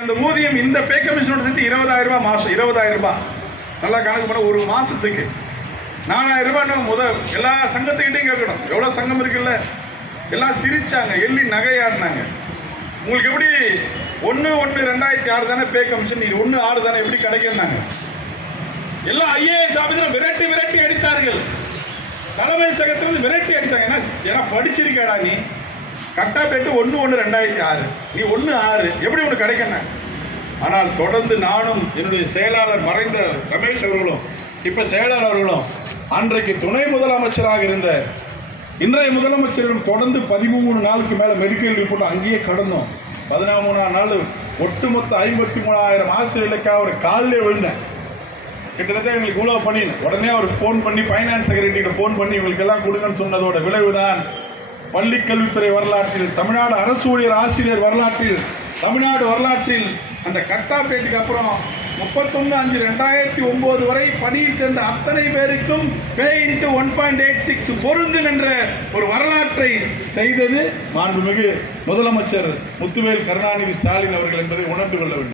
அந்த ஊதியம் இந்த பே கமிஷனோட சேர்த்து 20,000 ரூபாய் மாசம், 20,000 ரூபாய். நல்லா கணக்கு பண்ண ஒரு மாசத்துக்கு 4,000 ரூபாய். முதல் எல்லா சங்கத்துக்கிட்டையும் கேட்கணும். எவ்வளவு சங்கம் இருக்குல்ல, எல்லாம் சிரிச்சாங்க, எள்ளி நகையாடினாங்க. உங்களுக்கு எப்படி 1/1/2006 தானே பே கமிஷன், 1/6 தானே எப்படி கிடைக்குன்னாங்க. எல்லா IAS ஆபீசரும் விரட்டி விரட்டி அடித்தார்கள். தலைமை சங்கத்திலிருந்து விரட்டி அடித்தாங்க. ஏன்னா படிச்சிருக்காடா நீ, கட்டா பேட்டு 1/1/2006, நீ 1/6 எப்படி உனக்கு கிடைக்கணும். ஆனால் தொடர்ந்து நானும் என்னுடைய செயலாளர் மறைந்த ரமேஷ் அவர்களும் இப்ப செயலாளர் அவர்களும் அன்றைக்கு துணை முதலமைச்சராக இருந்த இன்றைய முதலமைச்சரும் தொடர்ந்து 13 நாளுக்கு மேல மெடிக்கல் ரிப்போர்ட் அங்கேயே கடந்தோம். 13ஆம் நாள் ஒட்டுமொத்த 53,000 ஆசிரியர்களுக்கு அவர் காலில் விழுந்தேன். கிட்டத்தட்ட எங்களுக்கு இவ்வளவு பண்ணினேன். உடனே அவர் போன் பண்ணி பைனான்ஸ் செக்ரட்டரிகிட்ட போன் பண்ணி இவங்களுக்கு எல்லாம் கொடுங்கன்னு சொன்னதோட விளைவுதான் பள்ளி கல்வித்துறை வரலாற்றில், தமிழ்நாடு அரசு ஊழியர் ஆசிரியர் வரலாற்றில், தமிழ்நாடு வரலாற்றில் அந்த கட்டாப்பேட்டுக்கு அப்புறம் 31/5/2009 வரை பணியில் சேர்ந்த அத்தனை பேருக்கும் பே இன்டு 1.86 பொருந்தும் என்ற ஒரு வரலாற்றை செய்தது மாண்புமிகு முதலமைச்சர் முத்துவேல் கருணாநிதி ஸ்டாலின் அவர்கள் என்பதை உணர்ந்து கொள்ள வேண்டும்.